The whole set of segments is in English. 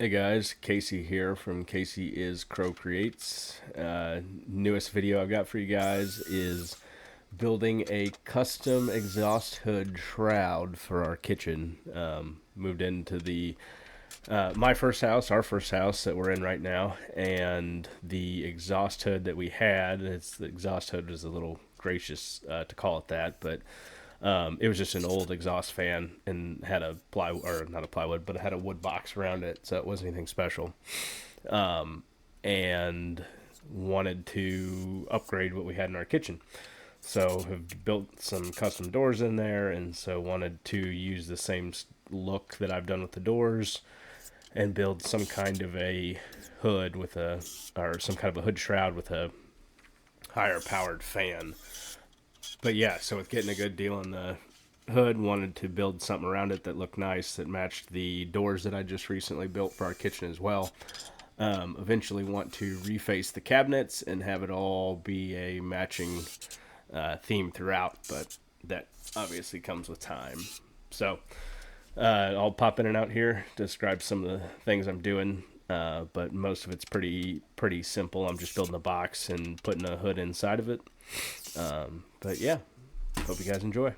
Hey guys, Casey here from Casey is Crow Creates. Newest video I've got for you guys is building a custom exhaust hood shroud for our kitchen. Moved into the my first house, our first house that we're in right now, and the exhaust hood that we had. It's the exhaust hood is a little gracious to call it that, but it was just an old exhaust fan and had a plywood, or not a plywood, but it had a wood box around it, so it wasn't anything special. And wanted to upgrade what we had in our kitchen. So have built some custom doors in there, and so wanted to use the same look that I've done with the doors and build some kind of a hood with a, or some kind of a hood shroud with a higher powered fan. But yeah, so with getting a good deal on the hood, wanted to build something around it that looked nice, that matched the doors that I just recently built for our kitchen as well. Eventually want to reface the cabinets and have it all be a matching theme throughout, but that obviously comes with time. So I'll pop in and out here, describe some of the things I'm doing, but most of it's pretty simple. I'm just building a box and putting a hood inside of it. But yeah, hope you guys enjoy.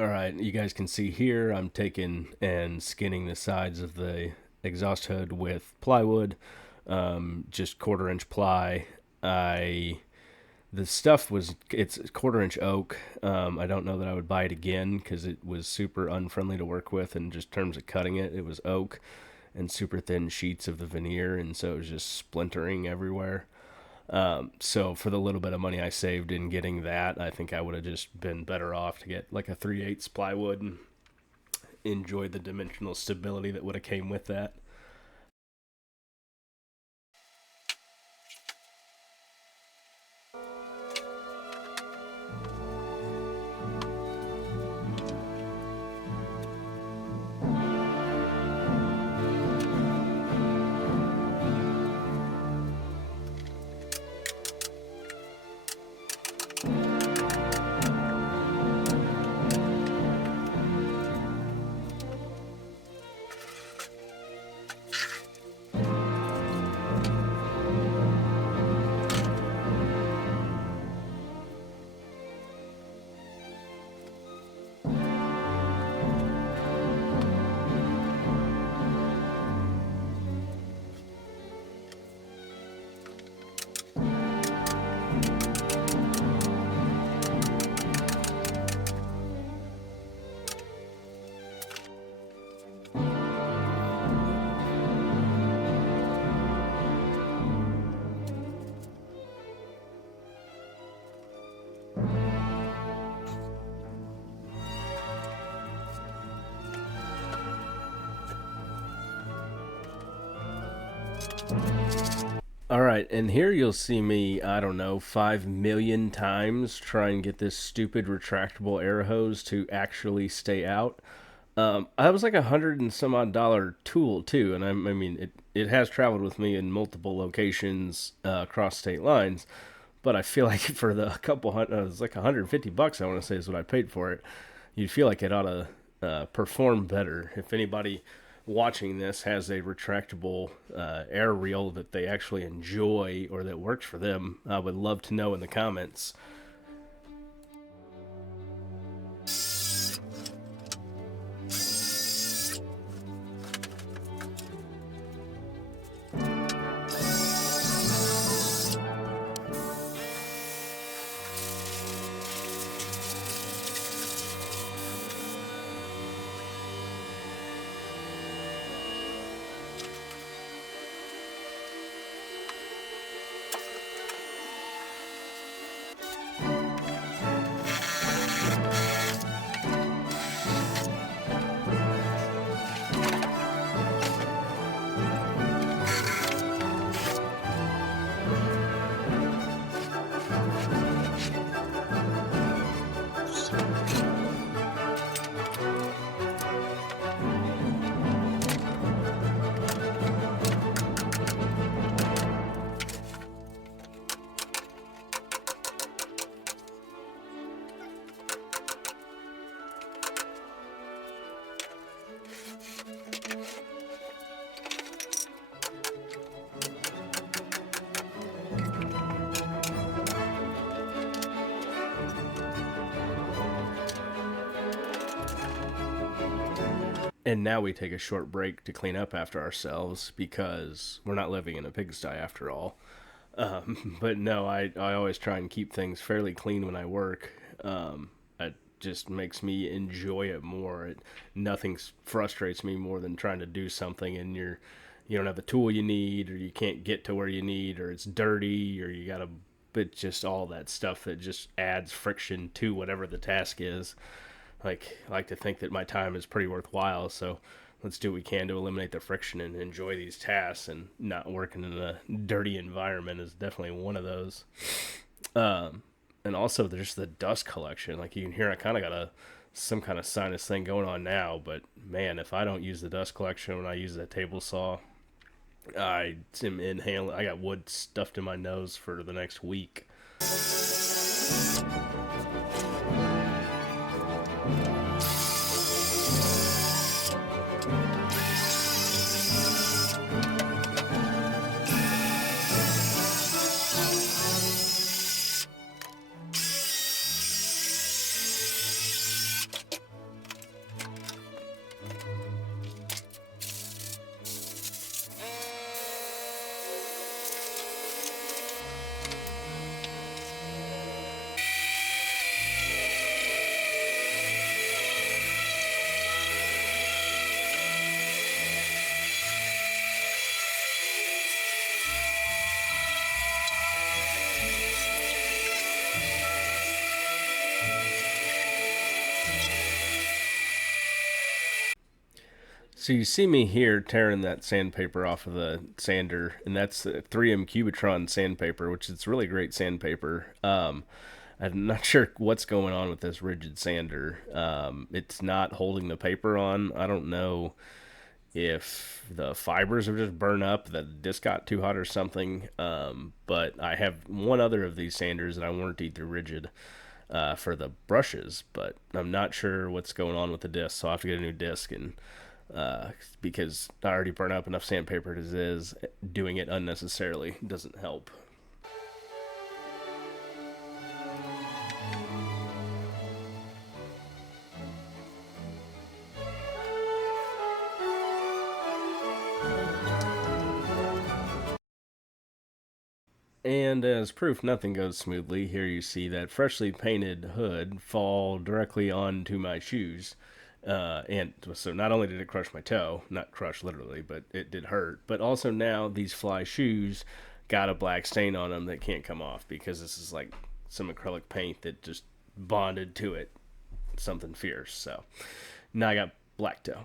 All right, you guys can see here I'm taking and skinning the sides of the exhaust hood with plywood, just quarter-inch ply. I The stuff was, it's quarter-inch oak. I don't know that I would buy it again because it was super unfriendly to work with in just terms of cutting it. It was oak and super thin sheets of the veneer, and so it was just splintering everywhere. So for the little bit of money I saved in getting that, I think I would have just been better off to get like a 3/8 plywood and enjoy the dimensional stability that would have came with that. All right, and here you'll see me, I don't know, 5 million times try and get this stupid retractable air hose to actually stay out. I was like $100 and some odd dollar tool too, and I mean it has traveled with me in multiple locations across state lines, but I feel like for the couple hundred, it's like $150 I want to say is what I paid for it. You'd feel like it ought to perform better. If anybody watching this has a retractable air reel that they actually enjoy or that works for them, I would love to know in the comments. And now we take a short break to clean up after ourselves because we're not living in a pigsty after all. But no, I always try and keep things fairly clean when I work. It just makes me enjoy it more. Nothing frustrates me more than trying to do something and you don't have the tool you need, or you can't get to where you need, or it's dirty, or you gotta. But just all that stuff that just adds friction to whatever the task is. Like, I like to think that my time is pretty worthwhile, so let's do what we can to eliminate the friction and enjoy these tasks. And not working in a dirty environment is definitely one of those. And also, there's the dust collection. Like you can hear, I kind of got some kind of sinus thing going on now. But man, if I don't use the dust collection when I use that table saw, I am inhaling. I got wood stuffed in my nose for the next week. So you see me here tearing that sandpaper off of the sander, and that's the 3M Cubitron sandpaper, which is really great sandpaper. I'm not sure what's going on with this rigid sander. It's not holding the paper on. I don't know if the fibers have just burned up, that the disc got too hot or something. But I have one other of these sanders that I warranted through Rigid for the brushes, but I'm not sure what's going on with the disc, so I'll have to get a new disc. And because I already burn up enough sandpaper as is, doing it unnecessarily doesn't help. And as proof nothing goes smoothly, here you see that freshly painted hood fall directly onto my shoes. And so not only did it crush my toe, not crush literally, but it did hurt, but also now these fly shoes got a black stain on them that can't come off because this is like some acrylic paint that just bonded to it, something fierce. So now I got black toe.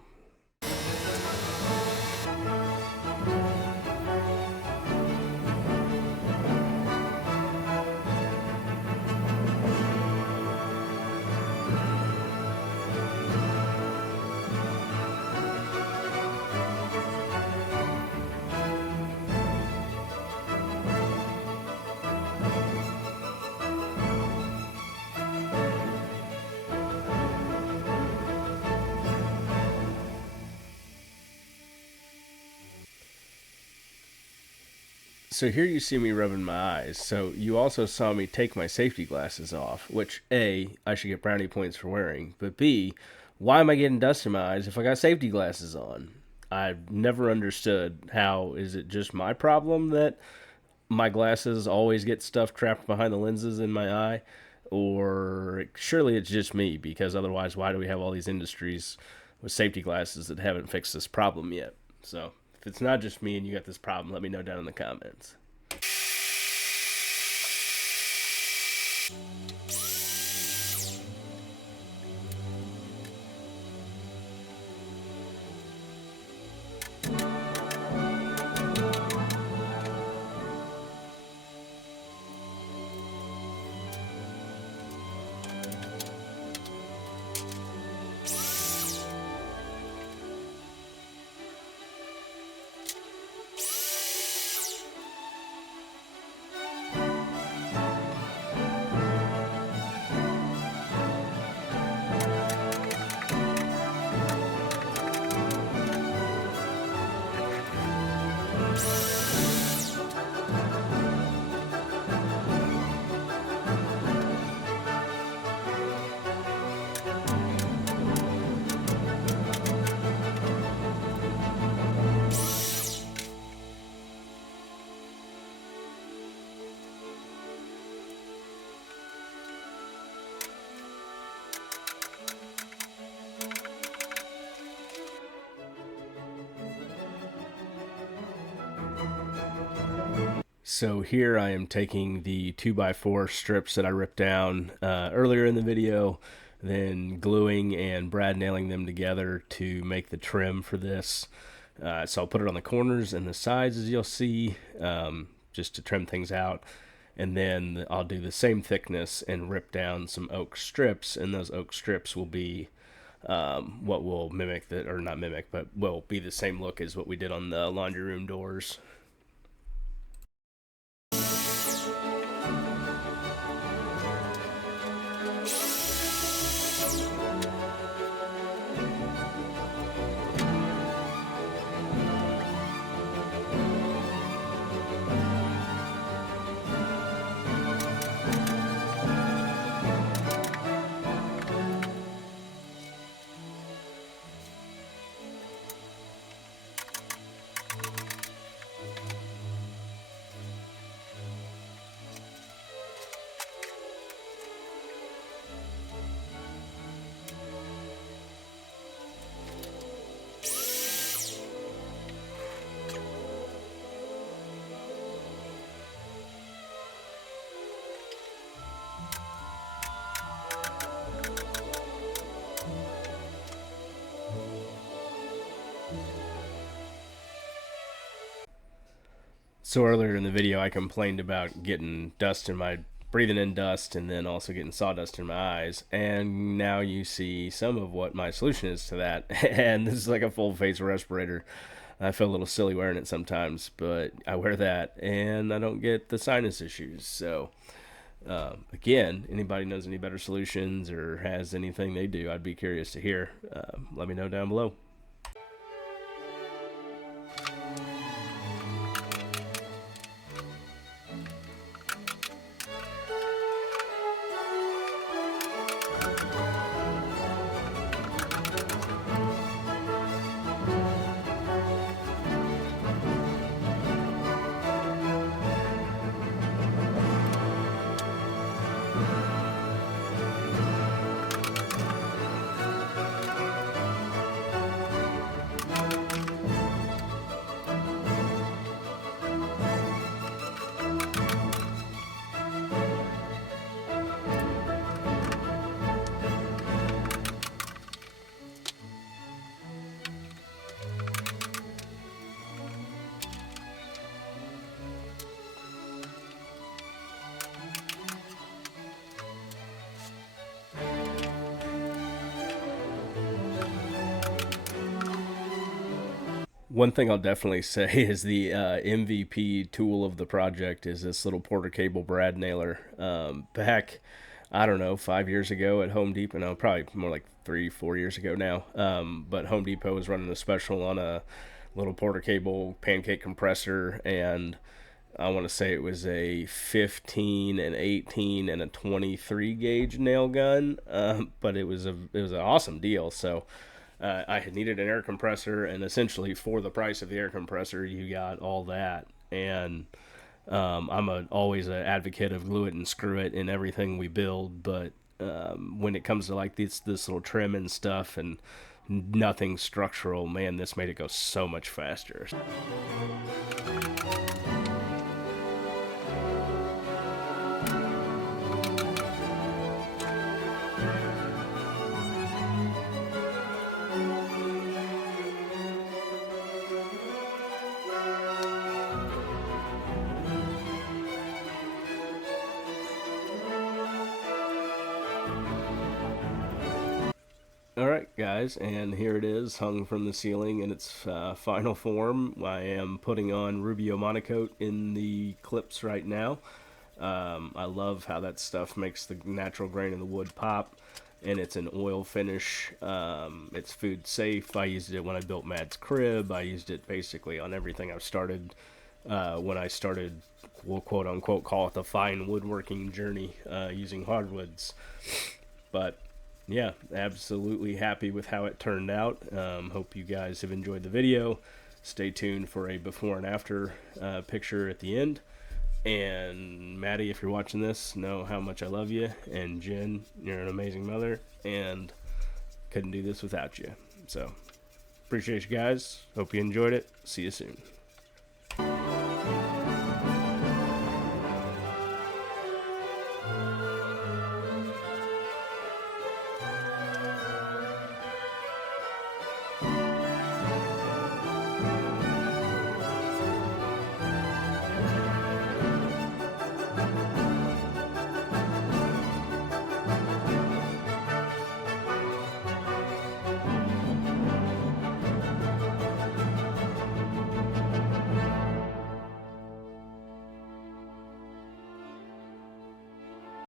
So here you see me rubbing my eyes. So you also saw me take my safety glasses off, which A, I should get brownie points for wearing, but B, why am I getting dust in my eyes if I got safety glasses on? I've never understood how is it just my problem that my glasses always get stuff trapped behind the lenses in my eye, or surely it's just me because otherwise why do we have all these industries with safety glasses that haven't fixed this problem yet? So if it's not just me and you got this problem, let me know down in the comments. So here I am taking the 2x4 strips that I ripped down earlier in the video, then gluing and brad nailing them together to make the trim for this. So I'll put it on the corners and the sides as you'll see, just to trim things out. And then I'll do the same thickness and rip down some oak strips, and those oak strips will be what will mimic the, or not mimic, but will be the same look as what we did on the laundry room doors. So earlier in the video, I complained about getting dust in my, breathing in dust, and then also getting sawdust in my eyes. And now you see some of what my solution is to that. And this is like a full face respirator. I feel a little silly wearing it sometimes, but I wear that and I don't get the sinus issues. So again, anybody knows any better solutions or has anything they do, I'd be curious to hear. Let me know down below. One thing I'll definitely say is the MVP tool of the project is this little Porter Cable brad nailer. Back, I don't know, 5 years ago at Home Depot, no, probably more like 3, 4 years ago now. But Home Depot was running a special on a little Porter Cable pancake compressor, and I want to say it was a 15, an 18, and a 23 gauge nail gun. But it was an awesome deal. So I had needed an air compressor, and essentially for the price of the air compressor, you got all that. And I'm always an advocate of glue it and screw it in everything we build, but when it comes to like this little trim and stuff and nothing structural, man, this made it go so much faster. All right, guys, and here it is, hung from the ceiling in its final form. I am putting on Rubio Monocoat in the clips right now. I love how that stuff makes the natural grain of the wood pop, and it's an oil finish. It's food safe. I used it when I built Mad's crib. I used it basically on everything I've started when I started, we'll quote unquote call it the fine woodworking journey using hardwoods. But yeah, absolutely happy with how it turned out. Hope you guys have enjoyed the video. Stay tuned for a before and after picture at the end. And Maddie, if you're watching this, know how much I love you. And Jen, you're an amazing mother, and couldn't do this without you. So appreciate you guys. Hope you enjoyed it. See you soon.